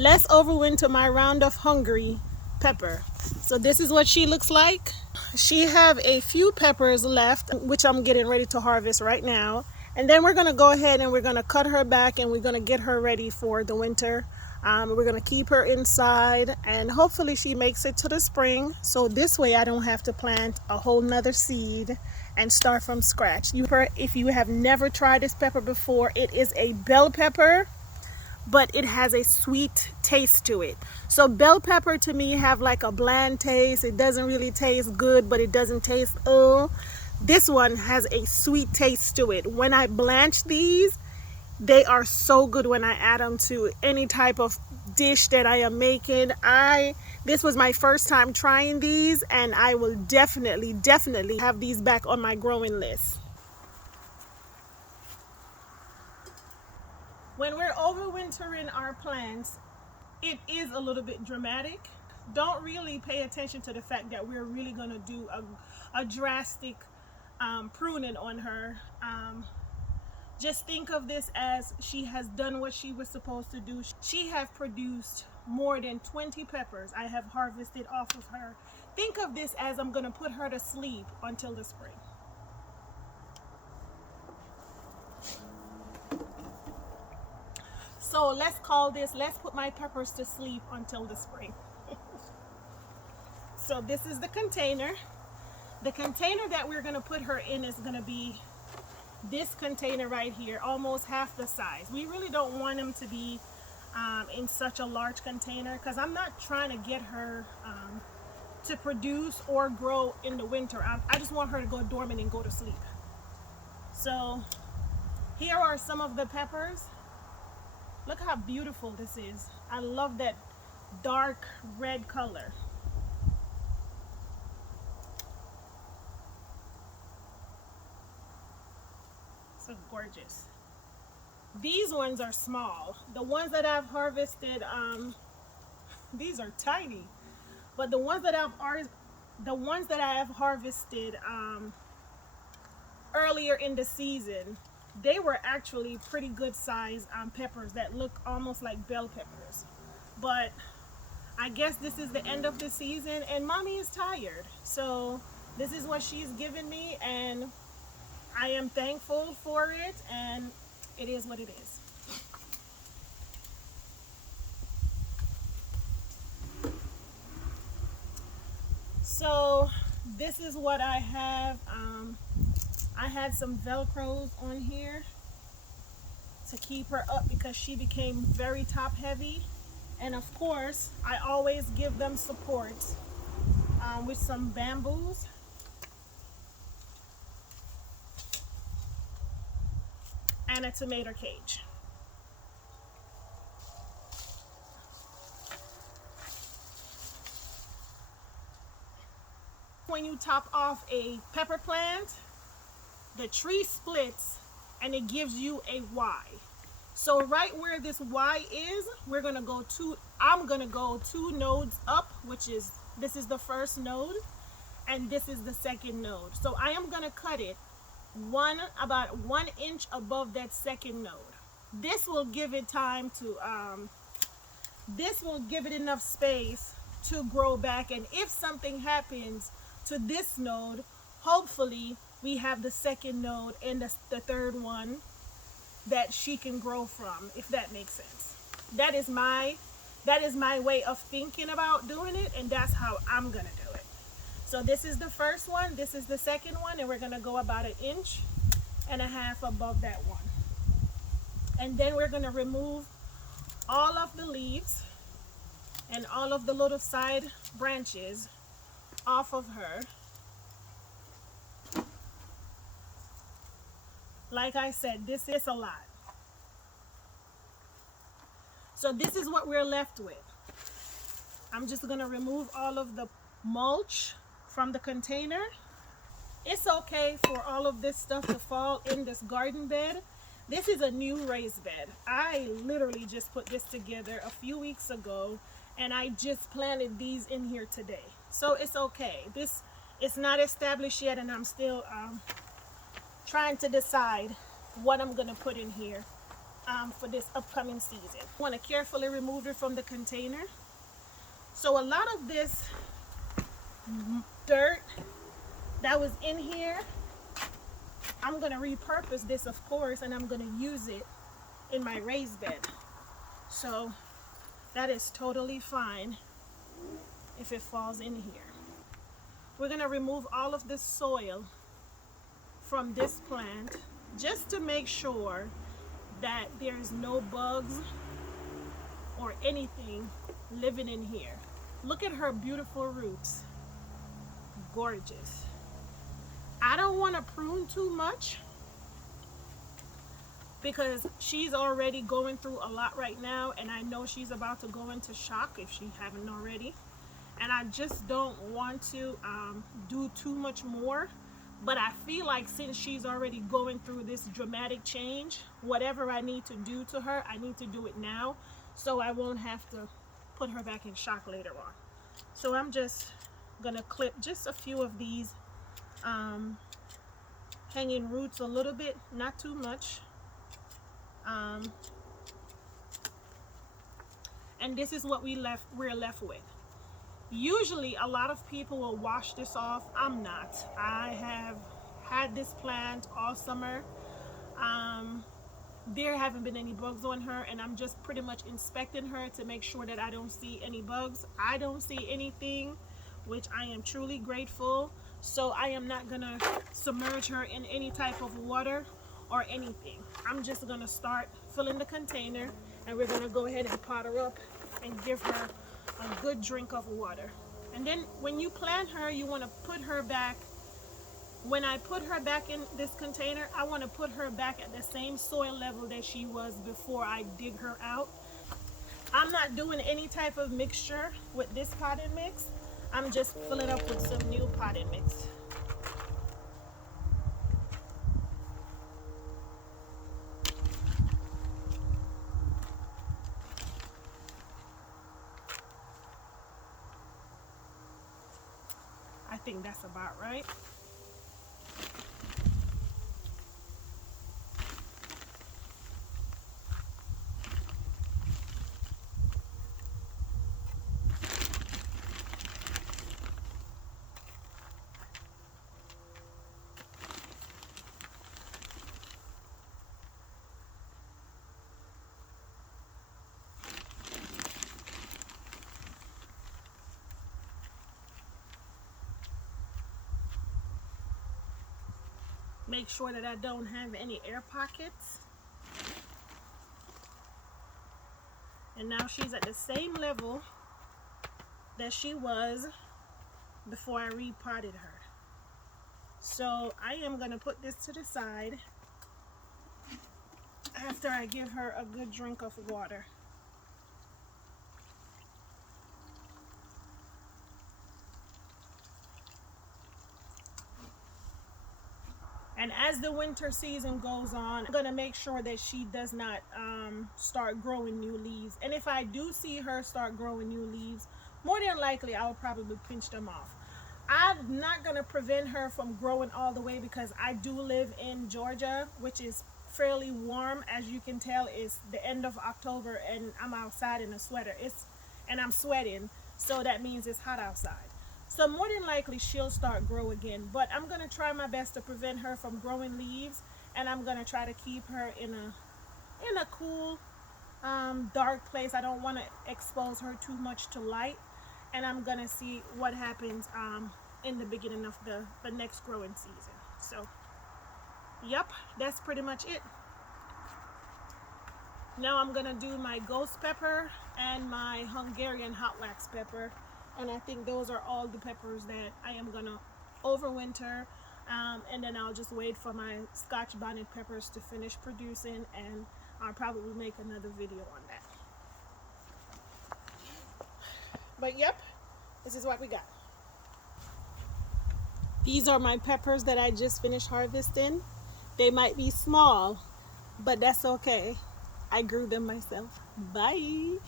Let's overwinter my round of hungry pepper. So this is what she looks like. She have a few peppers left, which I'm getting ready to harvest right now. And then we're gonna go ahead and we're gonna cut her back and we're gonna get her ready for the winter. We're gonna keep her inside and hopefully she makes it to the spring. So this way I don't have to plant a whole nother seed and start from scratch. If you have never tried this pepper before, it is a bell pepper, but it has a sweet taste to it. So bell pepper to me have like a bland taste. It doesn't really taste good, but it doesn't taste This one has a sweet taste to it. When I blanch these, they are so good when I add them to any type of dish that I am making. This was my first time trying these, and I will definitely have these back on my growing list. When we're overwintering our plants, it is a little bit dramatic. Don't really pay attention to the fact that we're really going to do a drastic pruning on her. Just think of this as she has done what she was supposed to do. She has produced more than 20 peppers I have harvested off of her. Think of this as I'm going to put her to sleep until the spring. So let's put my peppers to sleep until the spring. So this is the container. The container that we're going to put her in is going to be this container right here, almost half the size. We really don't want them to be in such a large container because I'm not trying to get her to produce or grow in the winter. I just want her to go dormant and go to sleep. So here are some of the peppers. Look how beautiful this is. I love that dark red color. So gorgeous. These ones are small. The ones that I've harvested, these are tiny. But the ones that I have harvested earlier in the season, they were actually pretty good size peppers that look almost like bell peppers. But I guess this is the end of the season and mommy is tired. So this is what she's given me and I am thankful for it, and it is what it is. So this is what I have. I had some Velcros on here to keep her up because she became very top heavy. And of course, I always give them support with some bamboos. And a tomato cage. When you top off a pepper plant, the tree splits and it gives you a Y. So right where this Y is, I'm gonna go 2 nodes up, this is the first node and this is the second node. So I am gonna cut it about 1 inch above that second node. This will give it time to this will give it enough space to grow back, and if something happens to this node, hopefully we have the second node and the third one that she can grow from, if that makes sense. That is my way of thinking about doing it, and that's how I'm gonna do it. So this is the first one, this is the second one, and we're gonna go about 1.5 inches above that one. And then we're gonna remove all of the leaves and all of the little side branches off of her. Like I said, this is a lot. So this is what we're left with. I'm just gonna remove all of the mulch from the container. It's okay for all of this stuff to fall in this garden bed. This is a new raised bed. I literally just put this together a few weeks ago and I just planted these in here today. So it's okay. It's not established yet and I'm still trying to decide what I'm gonna put in here. for this upcoming season. I want to carefully remove it from the container. So a lot of this dirt that was in here, I'm going to repurpose this, of course, and I'm going to use it in my raised bed. So that is totally fine if it falls in here. We're going to remove all of this soil from this plant just to make sure that there's no bugs or anything living in here. Look at her beautiful roots. Gorgeous. I don't want to prune too much because she's already going through a lot right now, and I know she's about to go into shock if she haven't already, and I just don't want to do too much more. But I feel like since she's already going through this dramatic change, whatever I need to do to her, I need to do it now, so I won't have to put her back in shock later on. So I'm just gonna clip just a few of these hanging roots a little bit, not too much. And this is what we're left with. Usually a lot of people will wash this off. I'm not. I have had this plant all summer. There haven't been any bugs on her, and I'm just pretty much inspecting her to make sure that I don't see any bugs. I don't see anything, which I am truly grateful. So I am not gonna submerge her in any type of water or anything. I'm just gonna start filling the container, and we're gonna go ahead and pot her up and give her a good drink of water. And then when you plant her, you want to put her back. When I put her back in this container, I want to put her back at the same soil level that she was before I dig her out. I'm not doing any type of mixture with this potting mix. I'm just filling up with some new potting mix. I think that's about right. Make sure that I don't have any air pockets. And now she's at the same level that she was before I repotted her. So I am going to put this to the side after I give her a good drink of water. And as the winter season goes on, I'm gonna make sure that she does not start growing new leaves. And if I do see her start growing new leaves, more than likely I'll probably pinch them off. I'm not gonna prevent her from growing all the way because I do live in Georgia, which is fairly warm. As you can tell, it's the end of October and I'm outside in a sweater. And I'm sweating, so that means it's hot outside. So more than likely she'll start grow again, but I'm going to try my best to prevent her from growing leaves, and I'm going to try to keep her in a cool, dark place. I don't want to expose her too much to light, and I'm going to see what happens in the beginning of the next growing season. So, yep, that's pretty much it. Now I'm going to do my ghost pepper and my Hungarian hot wax pepper. And I think those are all the peppers that I am gonna overwinter, and then I'll just wait for my Scotch bonnet peppers to finish producing, and I'll probably make another video on that. But yep, this is what we got. These are my peppers that I just finished harvesting. They might be small, but that's okay. I grew them myself. Bye.